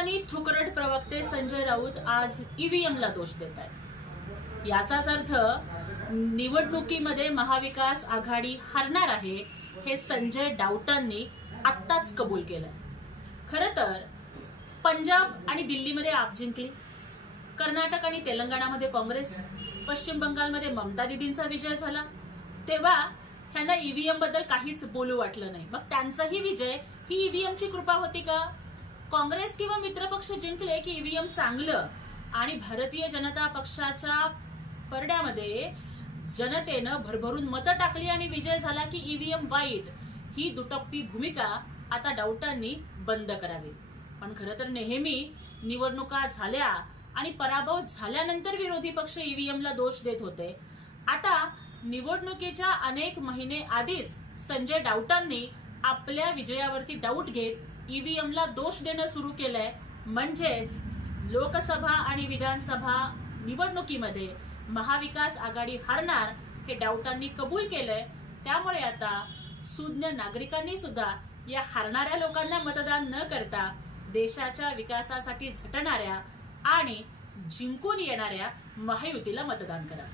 खानदानी थुकरट प्रवक्ते संजय राऊत आज ईव्हीएमला दोष देत आहेत। याचाच अर्थ निवडणुकीमध्ये महाविकास आघाडी हरणार आहे हे संजय राऊतांनी आत्ताच कबूल केलं। खरं तर पंजाब आणि दिल्लीमध्ये आप जिंकली, कर्नाटक आणि तेलंगणामध्ये काँग्रेस, पश्चिम बंगालमध्ये ममता दीदींचा विजय झाला, तेव्हा ह्यांना ईव्हीएम बद्दल काहीच बोलू वाटलं नाही। मग त्यांचाही विजय ही ईव्हीएमची कृपा होती का? काँग्रेस किंवा मित्रपक्ष जिंकले की ईव्हीएम चांगलं आणि भारतीय जनता पक्षाच्या परड्यामध्ये जनतेनं भरभरून मतं टाकली आणि विजय झाला की ईव्हीएम वाईट, ही दुटप्पी भूमिका आता राऊतांनी बंद करावी। पण खरं तर नेहमी निवडणुका झाल्या आणि पराभव झाल्यानंतर विरोधी पक्ष ईव्हीएमला दोष देत होते। आता निवडणुकीच्या अनेक महिने आधीच संजय राऊतांनी आपल्या विजयावरती डाऊट घेत ईव्हीएमला दोष देणं सुरू केलंय। म्हणजेच लोकसभा आणि विधानसभा निवडणुकीमध्ये महाविकास आघाडी हरणार हे राऊतांनी कबूल केलंय। त्यामुळे आता सुज्ञ नागरिकांनी सुद्धा या हरणाऱ्या लोकांना मतदान न करता देशाच्या विकासासाठी झटणाऱ्या आणि जिंकून येणाऱ्या महायुतीला मतदान करा।